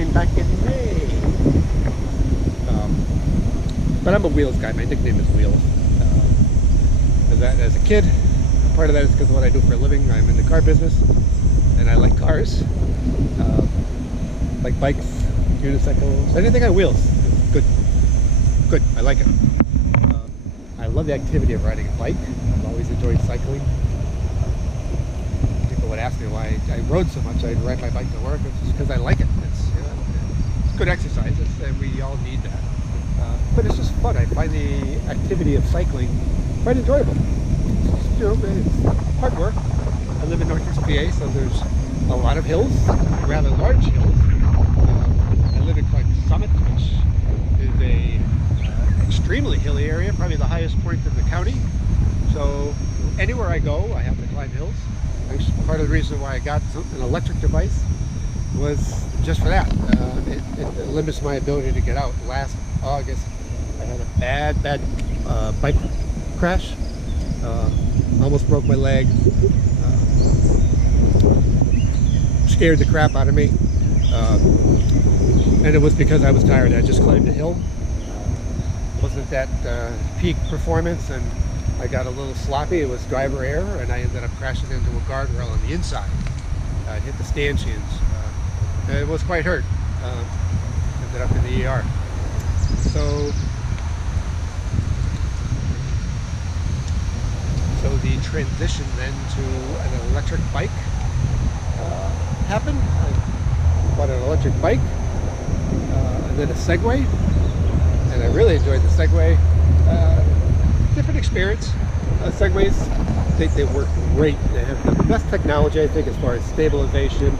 mine back in May. But I'm a wheels guy. My nickname is Wheels. As a kid, part of that is because of what I do for a living. I'm in the car business, and I like cars, like bikes, unicycles, anything on wheels is good. Good, I like it. I love the activity of riding a bike. I've always enjoyed cycling. People would ask me why I rode so much. I'd ride my bike to work. It's just because I like it. It's good exercise, and we all need that. But it's just fun. I find the activity of cycling quite enjoyable. It's hard work. I live in northeast PA, so there's a lot of hills, rather large hills. I live in Summit, which is a extremely hilly area, probably the highest point in the county. So anywhere I go, I have to climb hills. Part of the reason why I got an electric device was just for that. It limits my ability to get out. Last August, I had a bad bike crash. Almost broke my leg. Scared the crap out of me. And it was because I was tired. I just climbed a hill. Wasn't that peak performance, and I got a little sloppy. It was driver error, and I ended up crashing into a guardrail on the inside. I hit the stanchions. It was quite hurt. Ended up in the ER. So the transition then to an electric bike happened. I bought an electric bike and then a Segway, and I really enjoyed the Segway. Different experience. Segways, they work great. They have the best technology, I think, as far as stabilization.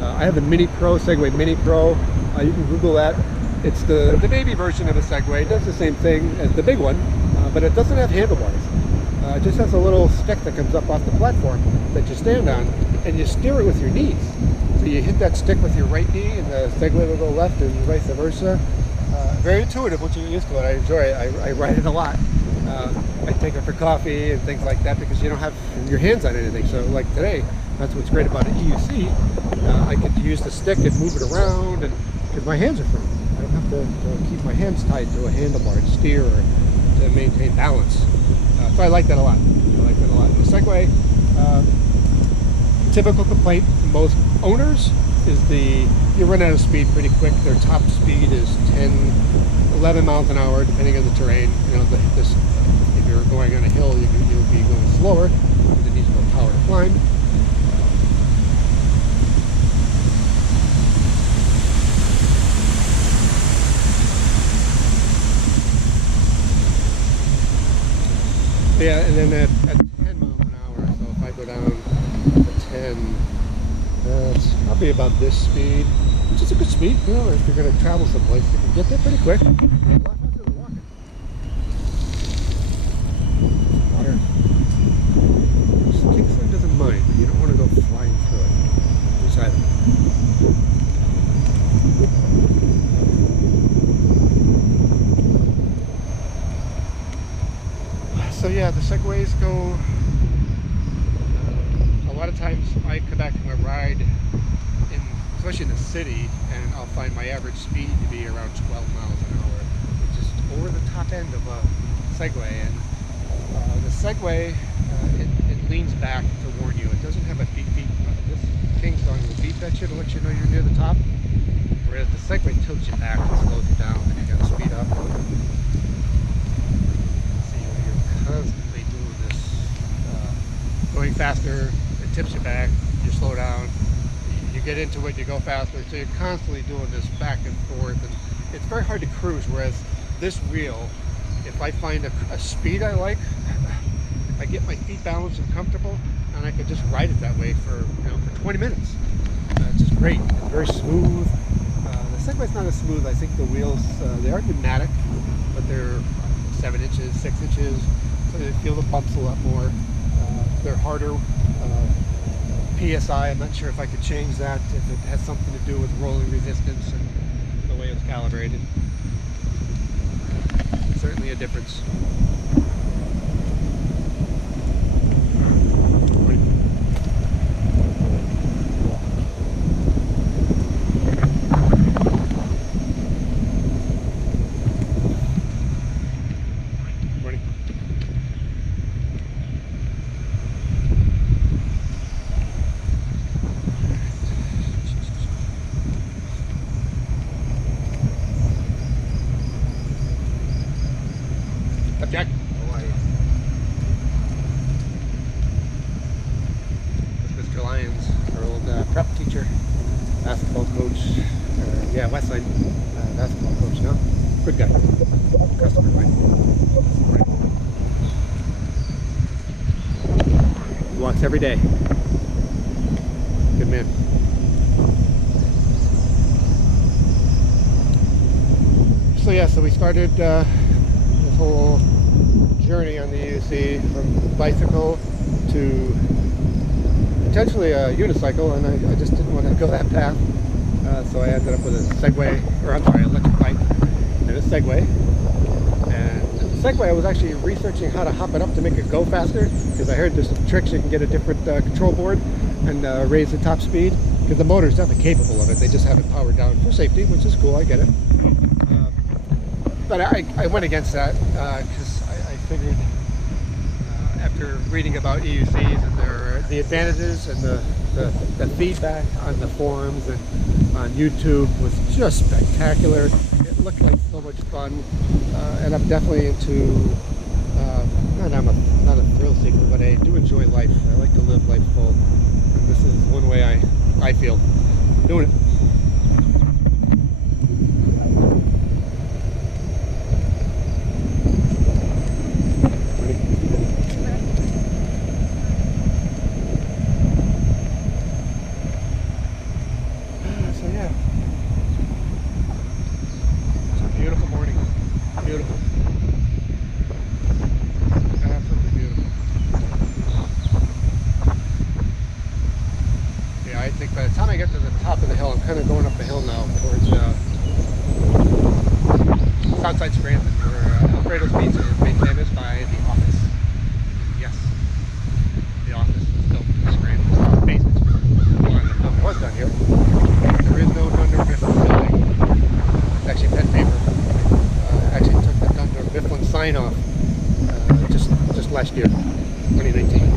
I have the Mini Pro, Segway Mini Pro. You can Google that. It's the baby version of a Segway. It does the same thing as the big one, but it doesn't have handlebars. It just has a little stick that comes up off the platform that you stand on, and you steer it with your knees. So you hit that stick with your right knee, and the Segway will go left, and vice versa. Very intuitive once you get used to it. I enjoy it. I ride it a lot. I take it for coffee and things like that because you don't have your hands on anything. So like today, that's what's great about an EUC. I get to use the stick and move it around, and because my hands are free. I don't have to keep my hands tied to a handlebar to steer or to maintain balance. So I like that a lot. The Segway, typical complaint from most owners is you run out of speed pretty quick. Their top speed is 10, 11 miles an hour, depending on the terrain. You know, if you're going on a hill, you'll be going slower because it needs more power to climb. Yeah, and then at 10 miles an hour, so if I go down to 10, I'll be about this speed, which is a good speed. You know, if you're going to travel someplace, you can get there pretty quick. A lot faster than walking. Water. Kingston doesn't mind, but you don't want to go flying through it. Which I So yeah, the Segways go, a lot of times I come back from a ride, especially in the city, and I'll find my average speed to be around 12 miles an hour, which is over the top end of a Segway. And the Segway, it leans back to warn you. It doesn't have a beep. This Kingston will beep at you to let you know you're near the top, whereas the Segway tilts you back and slows you down, and you got to speed up. Constantly doing this, going faster, it tips you back, you slow down, you get into it, you go faster, so you're constantly doing this back and forth, and it's very hard to cruise. Whereas this wheel, if I find a speed I like, I get my feet balanced and comfortable, and I can just ride it that way for 20 minutes. It's just great. It's very smooth. The Segway's not as smooth. I think the wheels, they are pneumatic, but they're 7 inches, 6 inches. So you feel the bumps a lot more. They're harder. PSI, I'm not sure if I could change that, if it has something to do with rolling resistance and the way it's calibrated. Certainly a difference. Jack, how are you? That's Mr. Lyons, our old prep teacher, basketball coach. Yeah, Westside basketball coach now. Good guy. Customer, right? He walks every day. Good man. So yeah, so we started this whole journey on the UC from bicycle to potentially a unicycle, and I just didn't want to go that path. So I ended up with a Segway, or I'm sorry, electric bike and a Segway. And the Segway, I was actually researching how to hop it up to make it go faster, because I heard there's some tricks you can get a different control board and raise the top speed, because the motor is definitely capable of it. They just have it powered down for safety, which is cool, I get it. But I went against that because I figured after reading about EUCs and the advantages and the feedback on the forums and on YouTube was just spectacular. It looked like so much fun, and I'm definitely into I'm not a thrill seeker, but I do enjoy life. I like to live life full, and this is one way I feel doing it. By the time I get to the top of the hill, I'm kind of going up the hill now towards Southside Scranton, where Trailo's Pizza is maintained by the office. Yes, the office is built in Scranton. Basement. I was down here. There is no Dunder Mifflin building. It's actually pen paper. I actually took the Dunder Mifflin sign off just last year, 2019.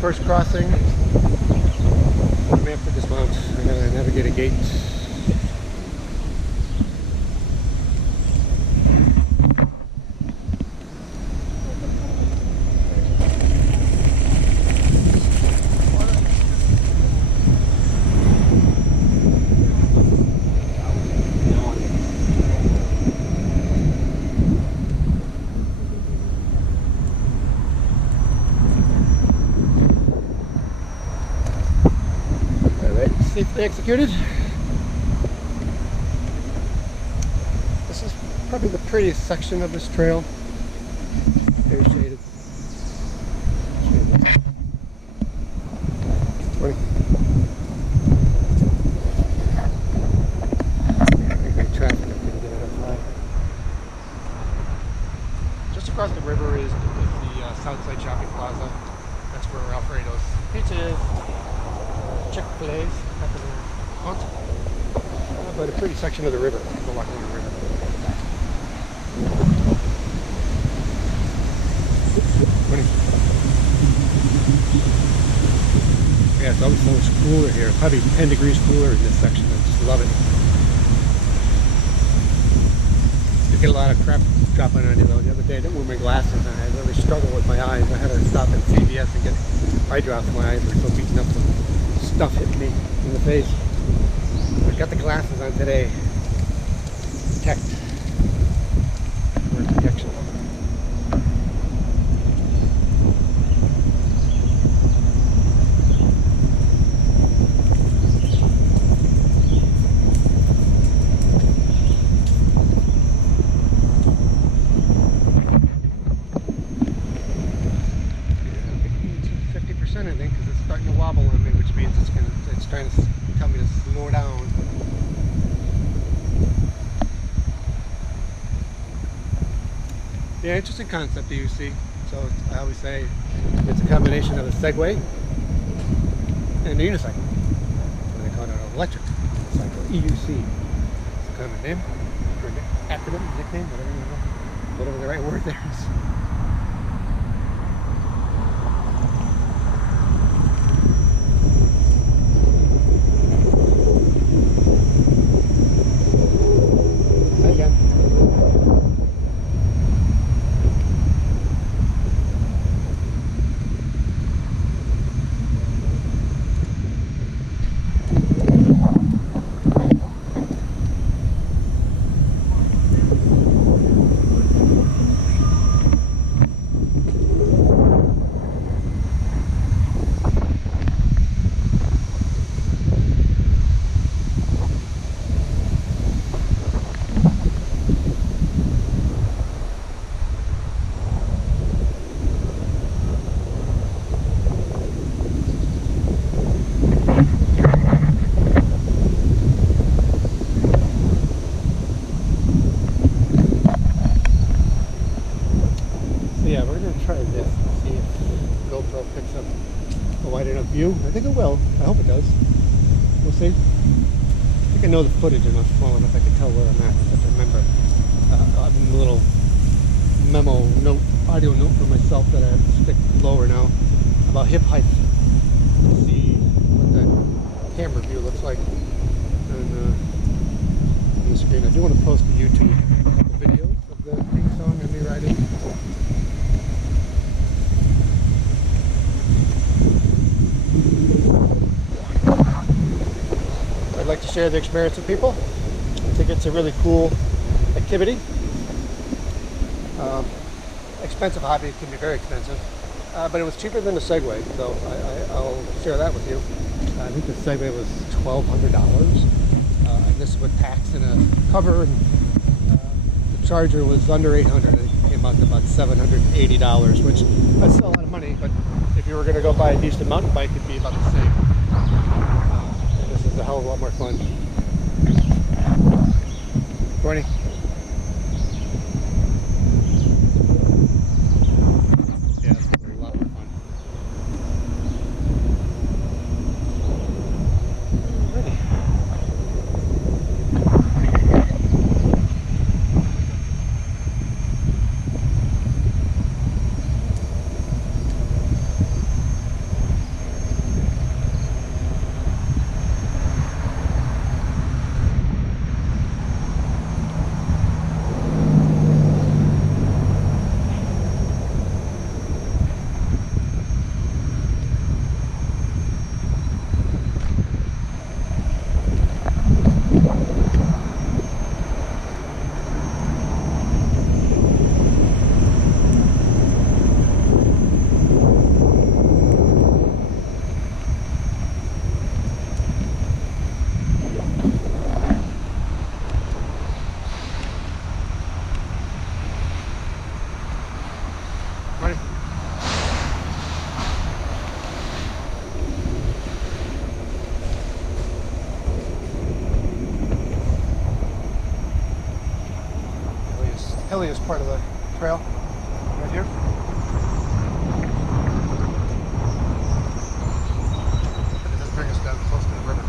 First crossing, I may have to dismount. I gotta navigate a gate. Safely executed. This is probably the prettiest section of this trail. Very shaded. Great traffic. I couldn't get it up high. Just across the river is the Southside Shopping Plaza. That's where Alfredo's Pizza is. Chick-fil-A's up in the front, but a pretty section of the river, the Lackawanna River. Yeah, it's always so much cooler here. Probably 10 degrees cooler in this section. I just love it. You get a lot of crap dropping on you though. The other day I didn't wear my glasses and I really struggled with my eyes. I had to stop at CVS and get eye drops. My eyes were so beaten up. Stuff hit me in the face. I got the glasses on today. Protect. Wear protection. I think, because it's starting to wobble on me, which means it's trying to tell me to slow down. Yeah, interesting concept, the UC. So I always say it's a combination of a Segway and a unicycle. And they call it an electric unicycle, EUC. It's kind of a name, or acronym, nickname, whatever you want. whatever the right word there is. Hi again. Yeah, we're going to try this and see if GoPro picks up a wide enough view. I think it will. I hope it does. We'll see. I think I know the footage enough well enough I can tell where I'm at. I have to remember a little memo note, audio note for myself that I have to stick lower now about hip height to see what that camera view looks like on the screen. I do want to post to YouTube a couple videos of the theme song and me riding. I'd like to share the experience with people. I think it's a really cool activity. Expensive hobby, it can be very expensive, but it was cheaper than the Segway, so I'll share that with you. I think the Segway was $1,200, and this with tax and a cover, and the Charger was under $800. It came out to about $780, which that's still a lot of money, but if you were going to go buy a decent mountain bike, it'd be about the same. And this is a hell of a lot more fun. Morning. Yeah, it's going to be a lot more fun. Alrighty. Hilliest part of the trail, right here. But it does bring us down close to the river.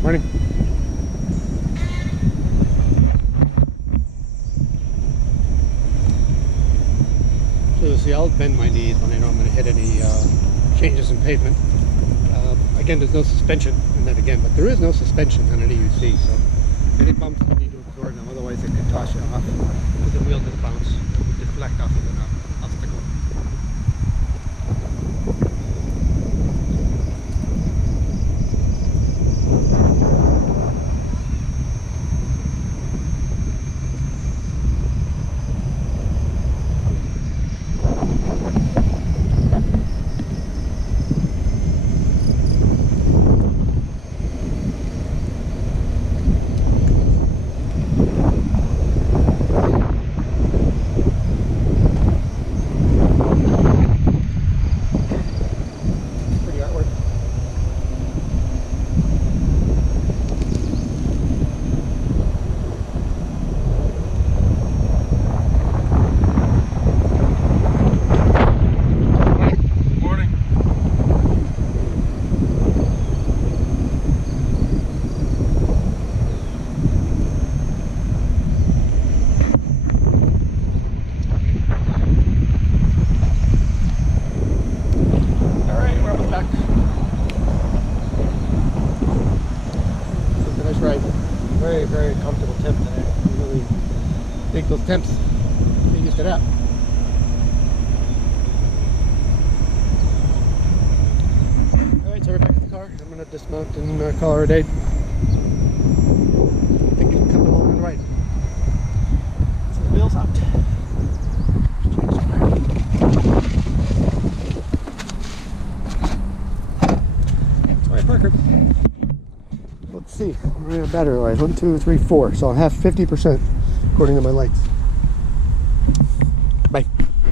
Morning. So you'll see I'll bend my knees when I know I'm going to hit any changes in pavement. Again, there's no suspension, and then again, but there is no suspension on an EUC, so any bumps you need to absorb them, otherwise it can toss you off because the wheel just bounce. It will deflect off of an obstacle. very, very comfortable temp today. I really dig those temps. Get used to that. Alright, so we're back at the car. I'm going to dismount and call her a day. I think it's coming along and right. So the wheels out. Alright, Parker. Let's see. We're in a battery life. 1, 2, 3, 4. So I have 50% according to my lights.